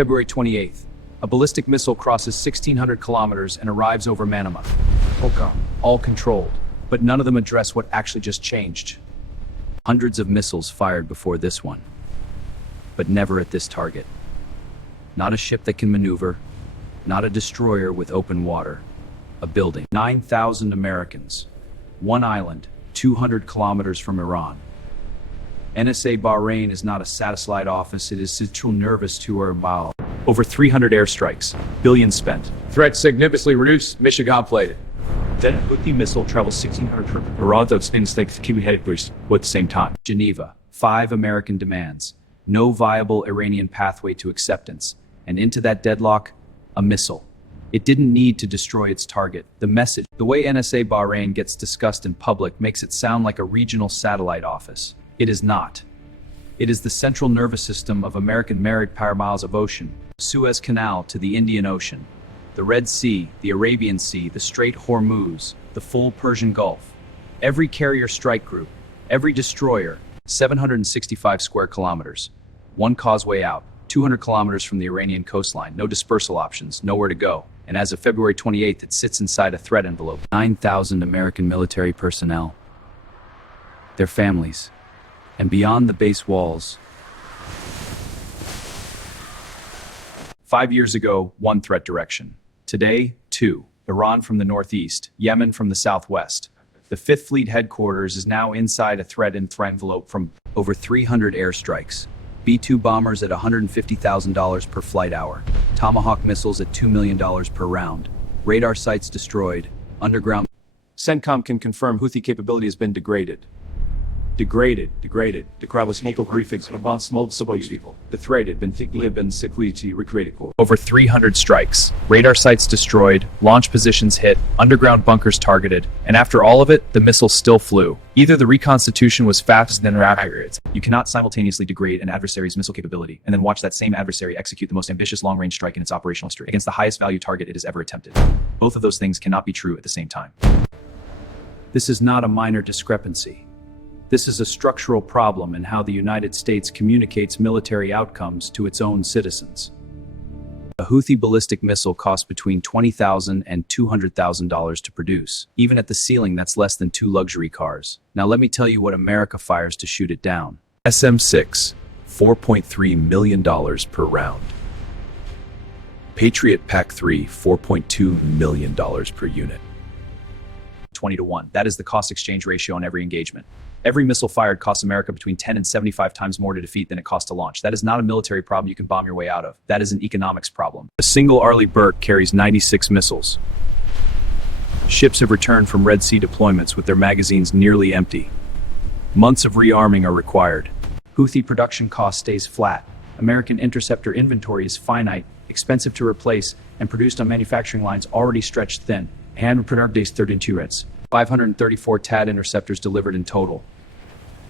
February 28th. A ballistic missile crosses 1,600 kilometers and arrives over Manama. All controlled, but none of them address what actually just changed. Hundreds of missiles fired before this one, but never at this target. Not a ship that can maneuver, not a destroyer with open water. A building. 9,000 Americans. One island, 200 kilometers from Iran. NSA Bahrain is not a satellite office, it is central nervous to our bow. Over 300 airstrikes, billions spent. Threat significantly reduced, mission completed. Then a Houthi missile travels 1,600 kilometers. Iran those things like keep headquarters at the same time. Geneva, 5 American demands. No viable Iranian pathway to acceptance. And into that deadlock, a missile. It didn't need to destroy its target. The message, the way NSA Bahrain gets discussed in public makes it sound like a regional satellite office. It is not. It is the central nervous system of American married power miles of ocean. Suez Canal to the Indian Ocean. The Red Sea, the Arabian Sea, the Strait Hormuz, the full Persian Gulf. Every carrier strike group, every destroyer, 765 square kilometers. One causeway out, 200 kilometers from the Iranian coastline, no dispersal options, nowhere to go. And as of February 28th, it sits inside a threat envelope. 9,000 American military personnel, their families, and beyond the base walls. 5 years ago, 1 threat direction. Today, 2. Iran from the northeast, Yemen from the southwest. The 5th Fleet headquarters is now inside a threat envelope from over 300 airstrikes. B-2 bombers at $150,000 per flight hour. Tomahawk missiles at $2 million per round. Radar sites destroyed. Underground. CENTCOM can confirm Houthi capability has been degraded. Degraded. The crowd was multiple briefings about multiple people. The threat had been thickly recreated. Over 300 strikes. Radar sites destroyed. Launch positions hit. Underground bunkers targeted. And after all of it, the missile still flew. Either the reconstitution was faster than aggregates. You cannot simultaneously degrade an adversary's missile capability and then watch that same adversary execute the most ambitious long-range strike in its operational history against the highest value target it has ever attempted. Both of those things cannot be true at the same time. This is not a minor discrepancy. This is a structural problem in how the United States communicates military outcomes to its own citizens. A Houthi ballistic missile costs between $20,000 and $200,000 to produce. Even at the ceiling, that's less than 2 luxury cars. Now let me tell you what America fires to shoot it down. SM-6, $4.3 million per round. Patriot PAC-3, $4.2 million per unit. 20 to 1. That is the cost exchange ratio on every engagement. Every missile fired costs America between 10 and 75 times more to defeat than it costs to launch. That is not a military problem you can bomb your way out of. That is an economics problem. A single Arleigh Burke carries 96 missiles. Ships have returned from Red Sea deployments with their magazines nearly empty. Months of rearming are required. Houthi production cost stays flat. American interceptor inventory is finite, expensive to replace, and produced on manufacturing lines already stretched thin. Hand product days 32 reds. 534 TAD interceptors delivered in total.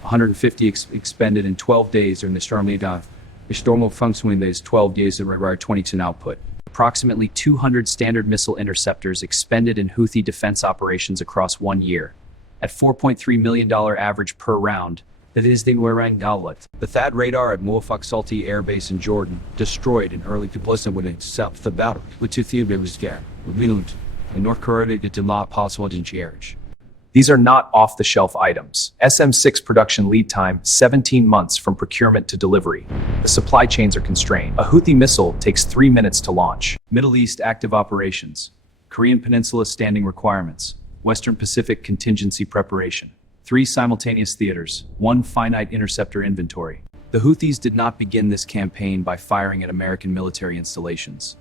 150 expended in 12 days during the Stormal functioning days 12 days and require 22 output. Approximately 200 standard missile interceptors expended in Houthi defense operations across 1 year. At $4.3 million average per round, that is the Warang outlet. The THAAD radar at Muwafaq Salti Air Base in Jordan, destroyed in early publicity when it south the battle, with 2 theaters there, in North Korea did not possible in Cherish. These are not off-the-shelf items. SM-6 production lead time, 17 months from procurement to delivery. The supply chains are constrained. A Houthi missile takes 3 minutes to launch. Middle East active operations. Korean Peninsula standing requirements. Western Pacific contingency preparation. 3 simultaneous theaters. 1 finite interceptor inventory. The Houthis did not begin this campaign by firing at American military installations.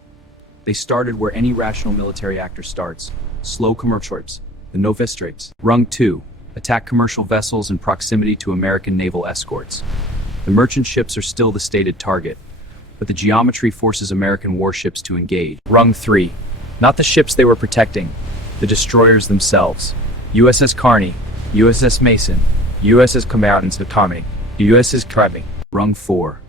They started where any rational military actor starts. Slow commercial ships, the Nova Straits. Rung 2, attack commercial vessels in proximity to American naval escorts. The merchant ships are still the stated target, but the geometry forces American warships to engage. Rung 3, not the ships they were protecting, the destroyers themselves. USS Carney, USS Mason, USS Combatants of Tommy, USS Crabby. Rung 4,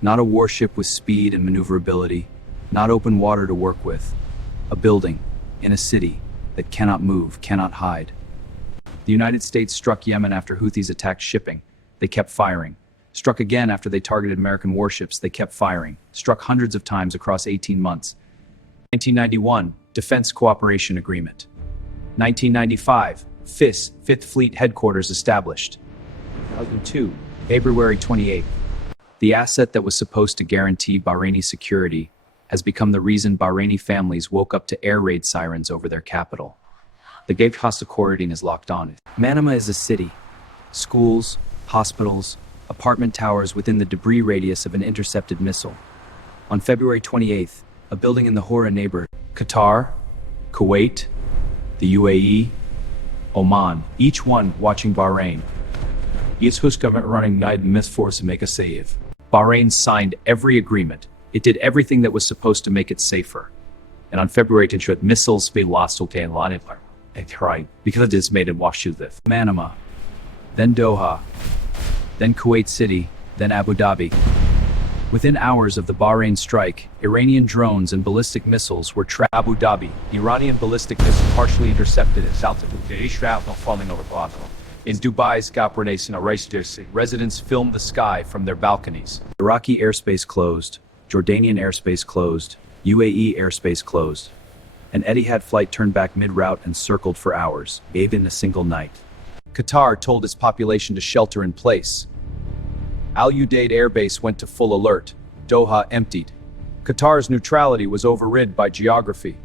not a warship with speed and maneuverability, not open water to work with. A building, in a city, that cannot move, cannot hide. The United States struck Yemen after Houthis attacked shipping. They kept firing. Struck again after they targeted American warships, they kept firing. Struck hundreds of times across 18 months. 1991, Defense Cooperation Agreement. 1995, Fifth Fleet Headquarters established. 2002, February 28th. The asset that was supposed to guarantee Bahraini security has become the reason Bahraini families woke up to air raid sirens over their capital. The gate security is locked on. Manama is a city. Schools, hospitals, apartment towers within the debris radius of an intercepted missile. On February 28th, a building in the Houthi neighborhood, Qatar, Kuwait, the UAE, Oman, each one watching Bahrain. Each government running night miss force to make a save. Bahrain signed every agreement. It did everything that was supposed to make it safer. And on February 10th, missiles be lost because it is made in Washington. Manama, then Doha, then Kuwait City, then Abu Dhabi. Within hours of the Bahrain strike, Iranian drones and ballistic missiles were trapped. Abu Dhabi, Iranian ballistic missile partially intercepted at South falling over Plaza. In Dubai's Gaprenais, residents filmed the sky from their balconies. Iraqi airspace closed, Jordanian airspace closed, UAE airspace closed. An Etihad flight turned back mid-route and circled for hours, even a single night. Qatar told its population to shelter in place. Al Udeid Air Base went to full alert. Doha emptied. Qatar's neutrality was overridden by geography.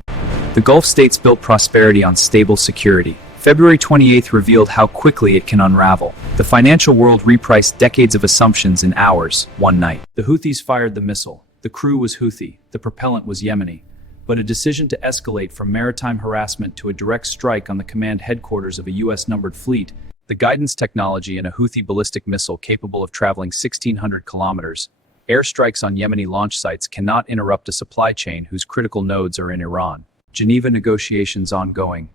The Gulf states built prosperity on stable security. February 28th revealed how quickly it can unravel. The financial world repriced decades of assumptions in hours, one night. The Houthis fired the missile. The crew was Houthi. The propellant was Yemeni. But a decision to escalate from maritime harassment to a direct strike on the command headquarters of a US-numbered fleet, the guidance technology in a Houthi ballistic missile capable of traveling 1,600 kilometers, airstrikes on Yemeni launch sites cannot interrupt a supply chain whose critical nodes are in Iran. Geneva negotiations ongoing.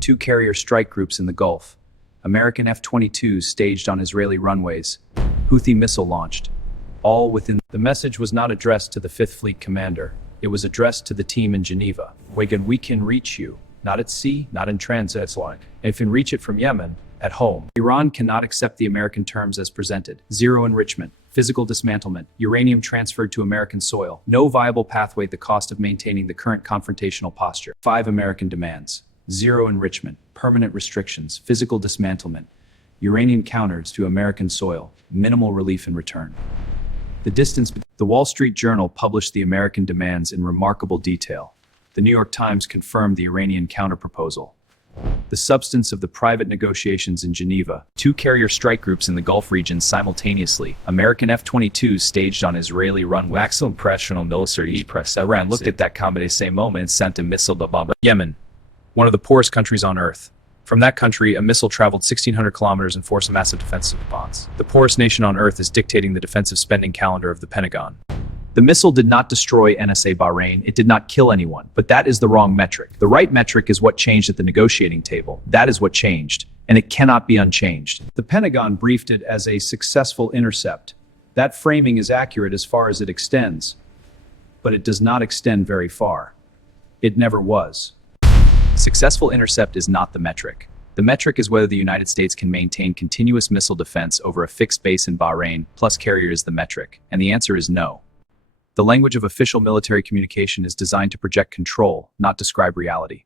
2 carrier strike groups in the Gulf. American F-22s staged on Israeli runways. Houthi missile launched. All within. The message was not addressed to the Fifth Fleet commander. It was addressed to the team in Geneva. We can reach you, not at sea, not in transit line. If we can reach it from Yemen, at home. Iran cannot accept the American terms as presented. Zero enrichment, physical dismantlement, uranium transferred to American soil. No viable pathway at the cost of maintaining the current confrontational posture. 5 American demands. Zero enrichment, permanent restrictions, physical dismantlement, uranium counters to American soil, minimal relief in return. The Wall Street Journal published the American demands in remarkable detail. The New York Times confirmed the Iranian counterproposal. The substance of the private negotiations in Geneva. 2 carrier strike groups in the Gulf region simultaneously. American F-22s staged on Israeli runway. Maximum pressure on military press. Iran looked at that combination same moment and sent a missile to bomb Yemen, one of the poorest countries on earth. From that country, a missile traveled 1,600 kilometers and forced a massive defensive response. The poorest nation on earth is dictating the defensive spending calendar of the Pentagon. The missile did not destroy NSA Bahrain, it did not kill anyone, but that is the wrong metric. The right metric is what changed at the negotiating table. That is what changed, and it cannot be unchanged. The Pentagon briefed it as a successful intercept. That framing is accurate as far as it extends, but it does not extend very far. It never was. Successful intercept is not the metric. The metric is whether the United States can maintain continuous missile defense over a fixed base in Bahrain, plus carrier is the metric, and the answer is no. The language of official military communication is designed to project control, not describe reality.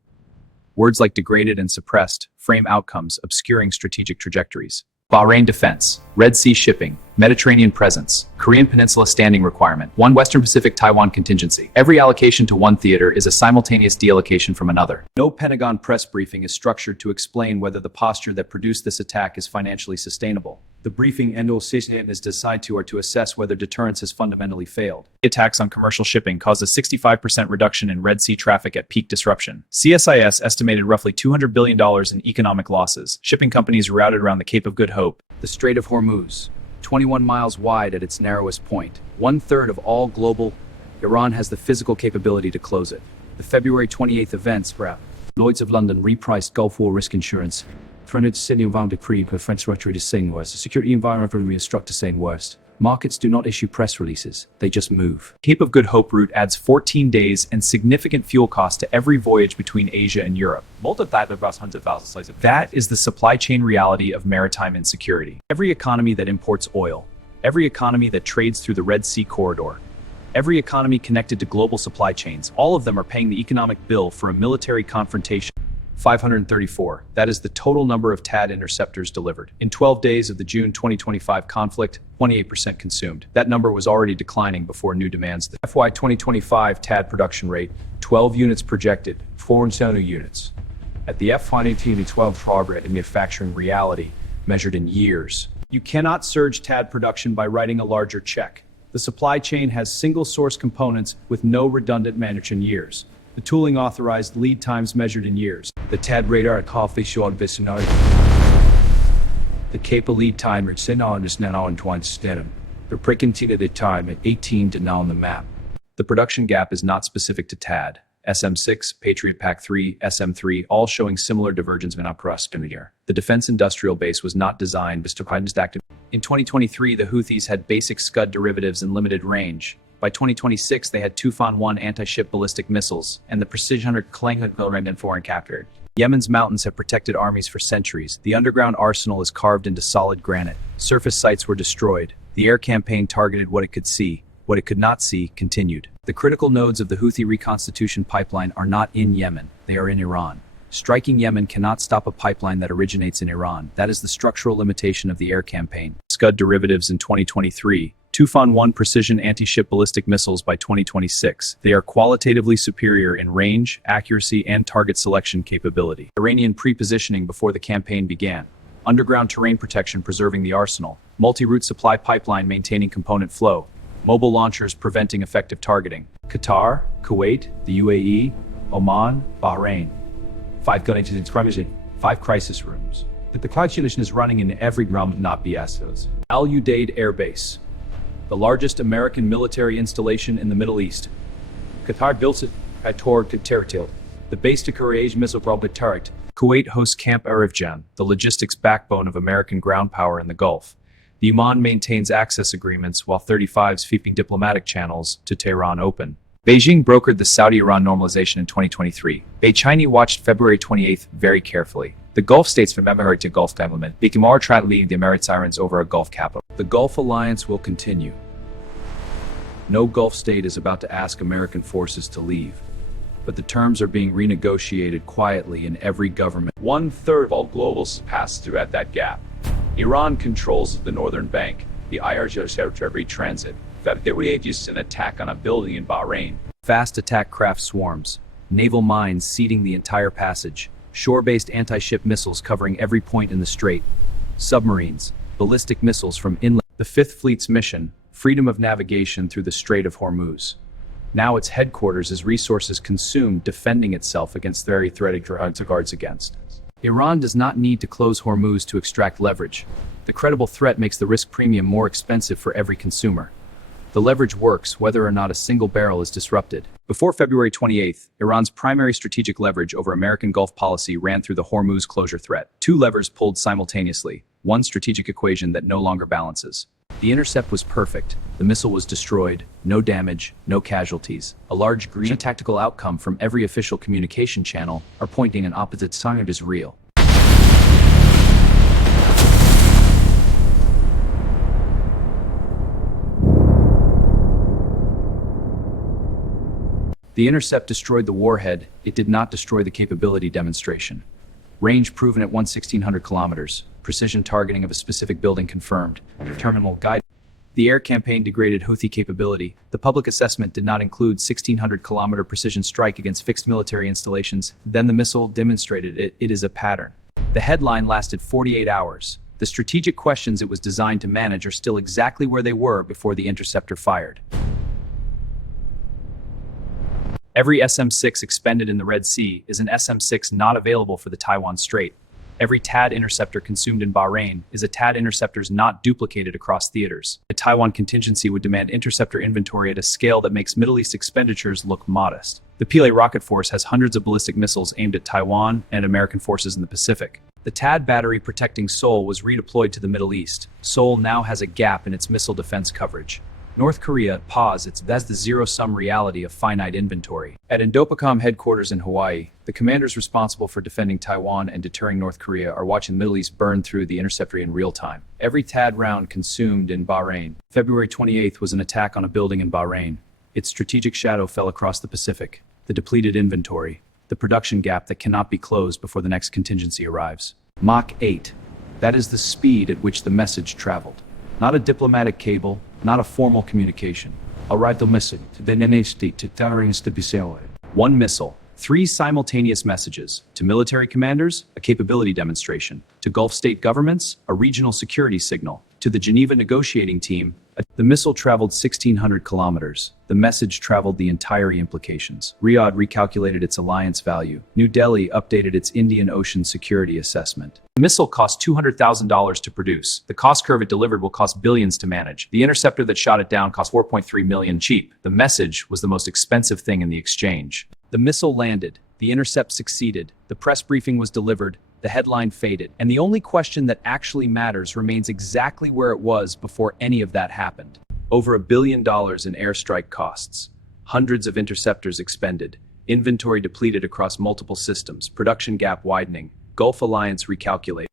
Words like degraded and suppressed frame outcomes, obscuring strategic trajectories. Bahrain defense, Red Sea shipping, Mediterranean presence, Korean Peninsula standing requirement, 1 Western Pacific Taiwan contingency. Every allocation to one theater is a simultaneous deallocation from another. No Pentagon press briefing is structured to explain whether the posture that produced this attack is financially sustainable. The briefing and is designed to assess whether deterrence has fundamentally failed. Attacks on commercial shipping caused a 65% reduction in Red Sea traffic at peak disruption. CSIS estimated roughly $200 billion in economic losses. Shipping companies routed around the Cape of Good Hope. The Strait of Hormuz, 21 miles wide at its narrowest point. 1/3 of all global. Iran has the physical capability to close it. The February 28th events. Lloyd's of London repriced Gulf War risk insurance. French City environment decree per French rhetoric is saying worst. The security environment for instructor saying worst. Markets do not issue press releases, they just move. Cape of Good Hope route adds 14 days and significant fuel costs to every voyage between Asia and Europe. That is the supply chain reality of maritime insecurity. Every economy that imports oil, every economy that trades through the Red Sea corridor, every economy connected to global supply chains, all of them are paying the economic bill for a military confrontation. 534. That is the total number of THAAD interceptors delivered. In 12 days of the June 2025 conflict, 28% consumed. That number was already declining before new demands. The FY 2025 THAAD production rate, 12 units projected, 470 units. At the FY 2012 progress in manufacturing reality, measured in years. You cannot surge THAAD production by writing a larger check. The supply chain has single-source components with no redundant manufacturing years. The tooling authorized lead times measured in years. The THAAD radar coffee short vicinity. The cable lead time is on is now on 20 stem. The precontina the time at 18 to now on the map. The production gap is not specific to THAAD. SM6, Patriot Pack 3, SM3, all showing similar divergence in operational year. The defense industrial base was not designed to active. In 2023, the Houthis had basic Scud derivatives and limited range. By 2026, they had Tufan-1 anti-ship ballistic missiles, and the Precision 100 Klangan and foreign captured. Yemen's mountains have protected armies for centuries. The underground arsenal is carved into solid granite. Surface sites were destroyed. The air campaign targeted what it could see. What it could not see continued. The critical nodes of the Houthi reconstitution pipeline are not in Yemen. They are in Iran. Striking Yemen cannot stop a pipeline that originates in Iran. That is the structural limitation of the air campaign. Scud derivatives in 2023. Tufan-1 precision anti-ship ballistic missiles by 2026. They are qualitatively superior in range, accuracy, and target selection capability. Iranian pre-positioning before the campaign began. Underground terrain protection preserving the arsenal. Multi-route supply pipeline maintaining component flow. Mobile launchers preventing effective targeting. Qatar, Kuwait, the UAE, Oman, Bahrain. 5 gun agents in 5 crisis rooms. The cloud solution is running in every realm, not BSOs. Al Udeid Air Base, the largest American military installation in the Middle East. Qatar built it at Torg to Territil. The base to Courage missile problem turret. Kuwait hosts Camp Arifjan, the logistics backbone of American ground power in the Gulf. The Oman maintains access agreements while 35s keeping diplomatic channels to Tehran open. Beijing brokered the Saudi-Iran normalization in 2023. Beijing watched February 28th very carefully. The Gulf states from Emirates to Gulf government became more trying to lead the Emirates Irons over a Gulf capital. The Gulf alliance will continue. No Gulf state is about to ask American forces to leave, but the terms are being renegotiated quietly in every government. 1/3 of all globals pass through at that gap. Iran controls the northern bank, the IRJ every transit. That they waged an attack on a building in Bahrain. Fast attack craft swarms, naval mines seeding the entire passage, shore-based anti-ship missiles covering every point in the strait, submarines, ballistic missiles from inland. The Fifth Fleet's mission, freedom of navigation through the Strait of Hormuz. Now its headquarters is resources consumed defending itself against the very threat it guards against. Iran does not need to close Hormuz to extract leverage. The credible threat makes the risk premium more expensive for every consumer. The leverage works whether or not a single barrel is disrupted. Before February 28th, Iran's primary strategic leverage over American Gulf policy ran through the Hormuz closure threat. 2 levers pulled simultaneously, one strategic equation that no longer balances. The intercept was perfect. The missile was destroyed, no damage, no casualties. A large green tactical outcome from every official communication channel are pointing an opposite side is real. The intercept destroyed the warhead, it did not destroy the capability demonstration. Range proven at 1,600 kilometers. Precision targeting of a specific building confirmed. Terminal guide. The air campaign degraded Houthi capability. The public assessment did not include 1,600-kilometer precision strike against fixed military installations. Then the missile demonstrated it is a pattern. The headline lasted 48 hours. The strategic questions it was designed to manage are still exactly where they were before the interceptor fired. Every SM-6 expended in the Red Sea is an SM-6 not available for the Taiwan Strait. Every THAAD interceptor consumed in Bahrain is a THAAD interceptors not duplicated across theaters. A Taiwan contingency would demand interceptor inventory at a scale that makes Middle East expenditures look modest. The PLA rocket force has hundreds of ballistic missiles aimed at Taiwan and American forces in the Pacific. The THAAD battery protecting Seoul was redeployed to the Middle East. Seoul now has a gap in its missile defense coverage. North Korea, pause, that's the zero-sum reality of finite inventory. At Indopacom headquarters in Hawaii, the commanders responsible for defending Taiwan and deterring North Korea are watching the Middle East burn through the interceptor in real time. Every THAAD round consumed in Bahrain. February 28th was an attack on a building in Bahrain. Its strategic shadow fell across the Pacific. The depleted inventory, the production gap that cannot be closed before the next contingency arrives. Mach 8. That is the speed at which the message traveled. Not a diplomatic cable, not a formal communication. Arrived the message to the NST to terrorists to be sailed. One missile, 3 simultaneous messages. To military commanders, a capability demonstration. To Gulf state governments, a regional security signal. To the Geneva negotiating team, the missile traveled 1,600 kilometers. The message traveled the entire implications. Riyadh recalculated its alliance value. New Delhi updated its Indian Ocean security assessment. The missile cost $200,000 to produce. The cost curve it delivered will cost billions to manage. The interceptor that shot it down cost $4.3 million cheap. The message was the most expensive thing in the exchange. The missile landed. The intercept succeeded. The press briefing was delivered. The headline faded. And the only question that actually matters remains exactly where it was before any of that happened. Over $1 billion in airstrike costs. Hundreds of interceptors expended. Inventory depleted across multiple systems. Production gap widening. Gulf alliance recalculated.